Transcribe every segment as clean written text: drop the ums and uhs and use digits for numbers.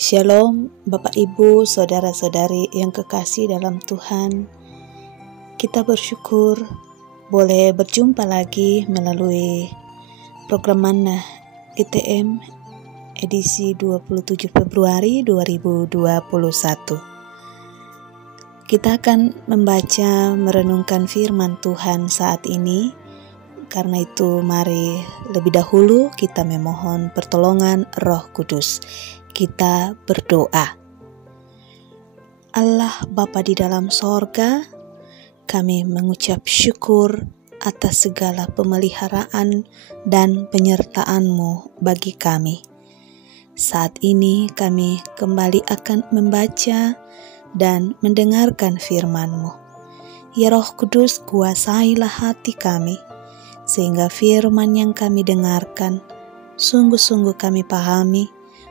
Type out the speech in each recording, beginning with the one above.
Shalom Bapak Ibu, Saudara-saudari yang kekasih dalam Tuhan. Kita bersyukur boleh berjumpa lagi melalui program Manna GTM edisi 27 Februari 2021. Kita akan membaca merenungkan firman Tuhan saat ini. Karena itu mari lebih dahulu kita memohon pertolongan Roh Kudus. Kita berdoa. Allah Bapa di dalam sorga, kami mengucap syukur atas segala pemeliharaan dan penyertaan-Mu bagi kami. Saat ini kami kembali akan membaca dan mendengarkan firman-Mu. Ya Roh Kudus, kuasailah hati kami, sehingga firman yang kami dengarkan sungguh-sungguh kami pahami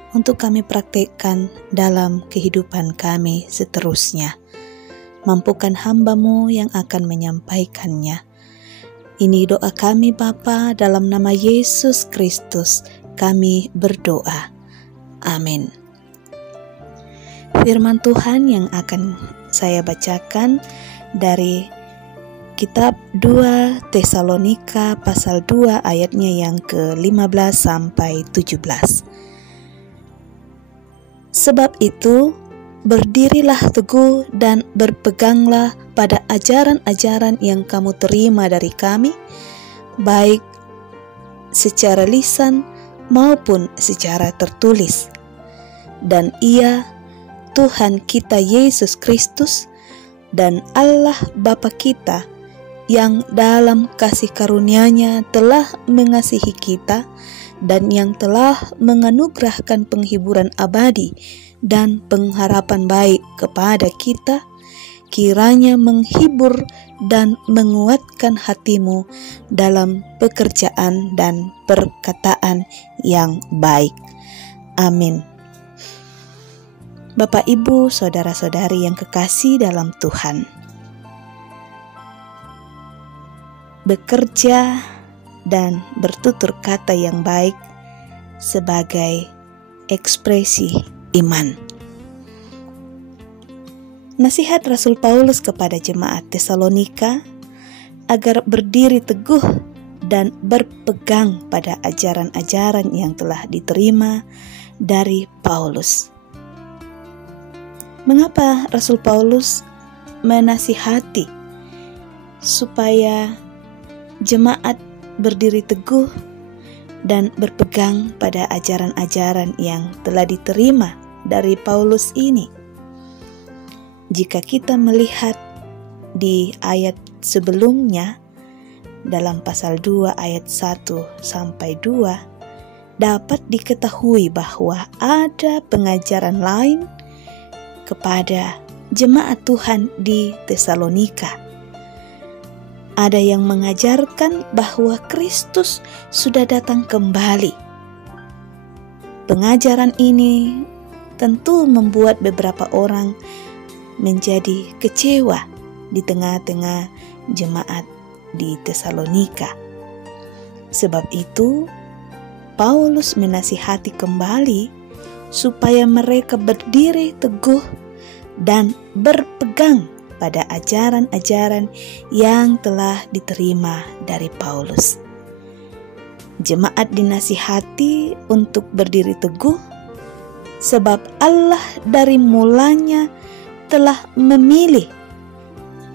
untuk kami praktekkan dalam kehidupan kami seterusnya. Mampukan hamba-Mu yang akan menyampaikannya. Ini doa kami Bapa, dalam nama Yesus Kristus kami berdoa. Amin. Firman Tuhan yang akan saya bacakan dari Kitab 2 Tesalonika pasal 2 ayatnya yang ke-15 sampai 17. Sebab itu, berdirilah teguh dan berpeganglah pada ajaran-ajaran yang kamu terima dari kami, baik secara lisan maupun secara tertulis. Dan Ia, Tuhan kita Yesus Kristus, dan Allah Bapa kita, yang dalam kasih karunia-Nya telah mengasihi kita, dan yang telah menganugerahkan penghiburan abadi dan pengharapan baik kepada kita, kiranya menghibur dan menguatkan hatimu dalam pekerjaan dan perkataan yang baik. Amin. Bapak, Ibu, Saudara-saudari yang kekasih dalam Tuhan, bekerja dan bertutur kata yang baik sebagai ekspresi iman. Nasihat Rasul Paulus kepada jemaat Tesalonika agar berdiri teguh dan berpegang pada ajaran-ajaran yang telah diterima dari Paulus. Mengapa Rasul Paulus menasihati supaya jemaat berdiri teguh dan berpegang pada ajaran-ajaran yang telah diterima dari Paulus ini? Jika kita melihat di ayat sebelumnya, dalam pasal 2 ayat 1 sampai 2, dapat diketahui bahwa ada pengajaran lain kepada jemaat Tuhan di Tesalonika. Ada yang mengajarkan bahwa Kristus sudah datang kembali. Pengajaran ini tentu membuat beberapa orang menjadi kecewa di tengah-tengah jemaat di Tesalonika. Sebab itu, Paulus menasihati kembali supaya mereka berdiri teguh dan berpegang pada ajaran-ajaran yang telah diterima dari Paulus. Jemaat dinasihati untuk berdiri teguh sebab Allah dari mulanya telah memilih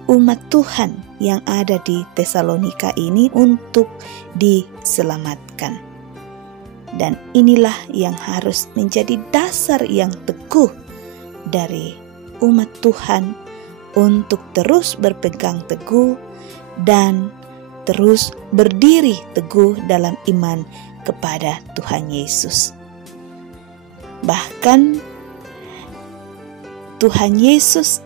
umat Tuhan yang ada di Tesalonika ini untuk diselamatkan. Dan inilah yang harus menjadi dasar yang teguh dari umat Tuhan untuk terus berpegang teguh dan terus berdiri teguh dalam iman kepada Tuhan Yesus. Bahkan Tuhan Yesus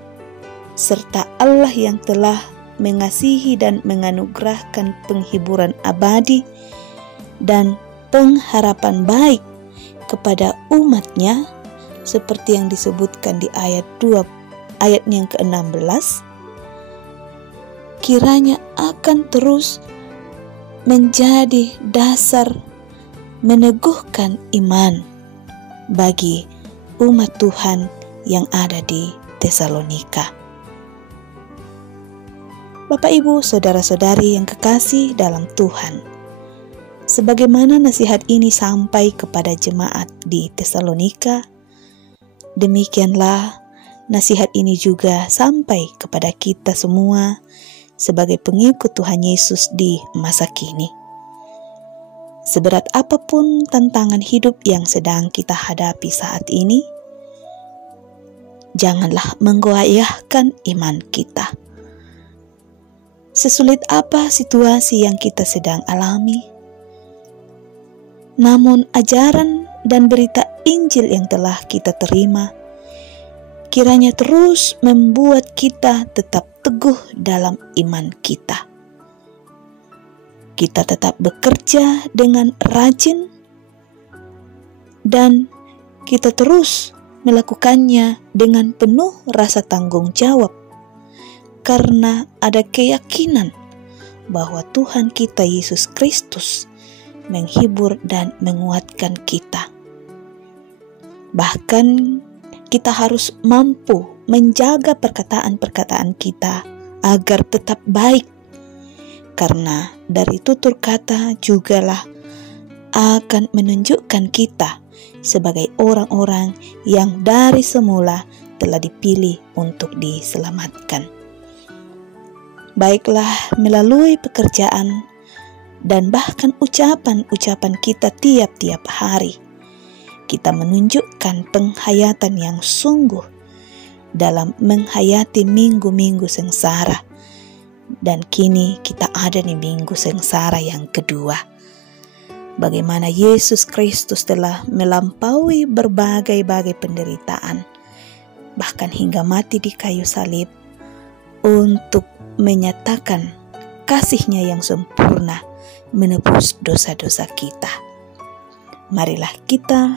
serta Allah yang telah mengasihi dan menganugerahkan penghiburan abadi dan pengharapan baik kepada umat-Nya, seperti yang disebutkan di ayat 2 ayat yang ke-16, kiranya akan terus menjadi dasar meneguhkan iman bagi umat Tuhan yang ada di Tesalonika. Bapak, Ibu, saudara-saudari yang kekasih dalam Tuhan, sebagaimana nasihat ini sampai kepada jemaat di Tesalonika, demikianlah nasihat ini juga sampai kepada kita semua sebagai pengikut Tuhan Yesus di masa kini. Seberat apapun tantangan hidup yang sedang kita hadapi saat ini, janganlah menggoyahkan iman kita. Sesulit apa situasi yang kita sedang alami, namun ajaran dan berita Injil yang telah kita terima kiranya terus membuat kita tetap teguh dalam iman kita. Kita tetap bekerja dengan rajin dan kita terus melakukannya dengan penuh rasa tanggung jawab, karena ada keyakinan bahwa Tuhan kita Yesus Kristus menghibur dan menguatkan kita. Bahkan kita harus mampu menjaga perkataan-perkataan kita agar tetap baik, karena dari tutur kata jugalah akan menunjukkan kita sebagai orang-orang yang dari semula telah dipilih untuk diselamatkan. Baiklah melalui pekerjaan dan bahkan ucapan-ucapan kita tiap-tiap hari, kita menunjukkan penghayatan yang sungguh dalam menghayati minggu-minggu sengsara. Dan kini kita ada di minggu sengsara yang kedua. Bagaimana Yesus Kristus telah melampaui berbagai-bagai penderitaan, bahkan hingga mati di kayu salib, untuk menyatakan kasih-Nya yang sempurna menebus dosa-dosa kita. Marilah kita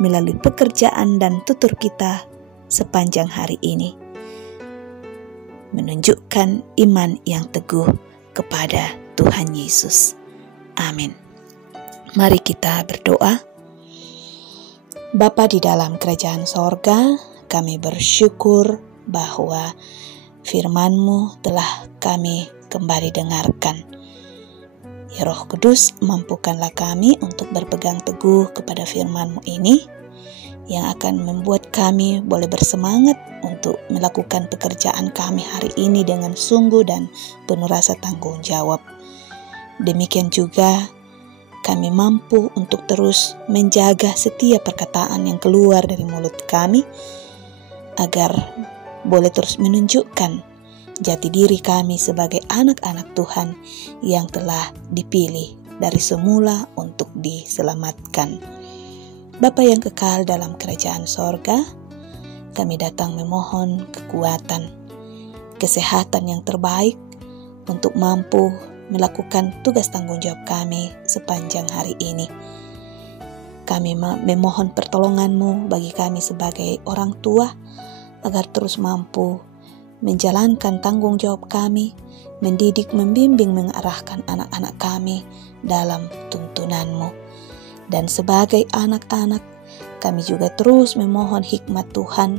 melalui pekerjaan dan tutur kita sepanjang hari ini menunjukkan iman yang teguh kepada Tuhan Yesus. Amin. Mari kita berdoa. Bapa di dalam kerajaan sorga, kami bersyukur bahwa firman-Mu telah kami kembali dengarkan. Ya Roh Kudus, mampukanlah kami untuk berpegang teguh kepada firman-Mu ini, yang akan membuat kami boleh bersemangat untuk melakukan pekerjaan kami hari ini dengan sungguh dan penuh rasa tanggung jawab. Demikian juga kami mampu untuk terus menjaga setiap perkataan yang keluar dari mulut kami, agar boleh terus menunjukkan jati diri kami sebagai anak-anak Tuhan yang telah dipilih dari semula untuk diselamatkan. Bapa yang kekal dalam kerajaan sorga, kami datang memohon kekuatan, kesehatan yang terbaik untuk mampu melakukan tugas tanggung jawab kami sepanjang hari ini. Kami memohon pertolongan-Mu bagi kami sebagai orang tua, agar terus mampu menjalankan tanggung jawab kami, mendidik, membimbing, mengarahkan anak-anak kami dalam tuntunan-Mu. Dan sebagai anak-anak, kami juga terus memohon hikmat Tuhan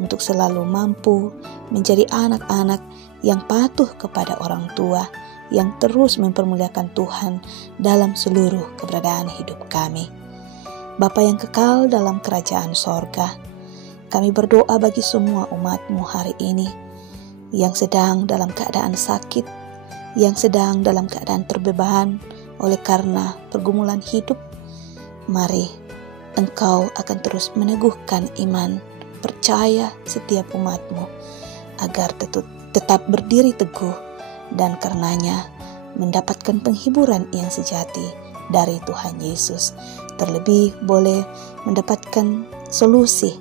untuk selalu mampu menjadi anak-anak yang patuh kepada orang tua, yang terus mempermuliakan Tuhan dalam seluruh keberadaan hidup kami. Bapa yang kekal dalam kerajaan sorga, kami berdoa bagi semua umat-Mu hari ini yang sedang dalam keadaan sakit, yang sedang dalam keadaan terbeban oleh karena pergumulan hidup. Mari Engkau akan terus meneguhkan iman, percaya setiap umat-Mu agar tetap berdiri teguh, dan karenanya mendapatkan penghiburan yang sejati dari Tuhan Yesus. Terlebih boleh mendapatkan solusi,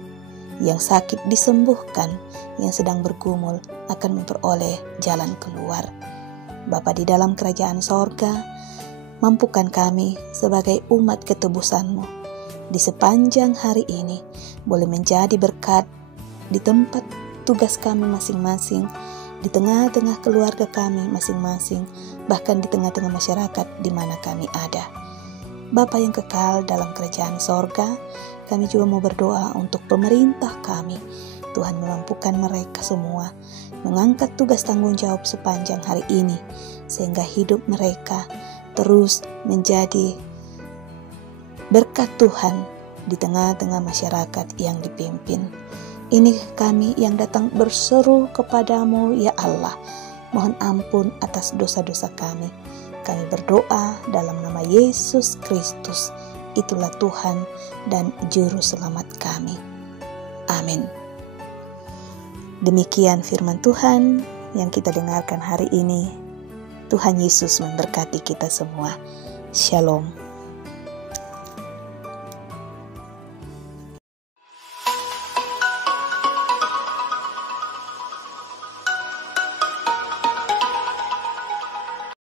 yang sakit disembuhkan, yang sedang bergumul akan memperoleh jalan keluar. Bapa di dalam kerajaan sorga, mampukan kami sebagai umat ketebusan-Mu di sepanjang hari ini boleh menjadi berkat di tempat tugas kami masing-masing, di tengah-tengah keluarga kami masing-masing, bahkan di tengah-tengah masyarakat di mana kami ada. Bapa yang kekal dalam kerajaan sorga, kami juga mau berdoa untuk pemerintah kami. Tuhan memampukan mereka semua mengangkat tugas tanggung jawab sepanjang hari ini, sehingga hidup mereka terus menjadi berkat Tuhan di tengah-tengah masyarakat yang dipimpin. Ini kami yang datang berseru kepadamu, ya Allah. Mohon ampun atas dosa-dosa kami. Kami berdoa dalam nama Yesus Kristus. Itulah Tuhan dan Juru Selamat kami. Amin. Demikian firman Tuhan yang kita dengarkan hari ini. Tuhan Yesus memberkati kita semua. Shalom.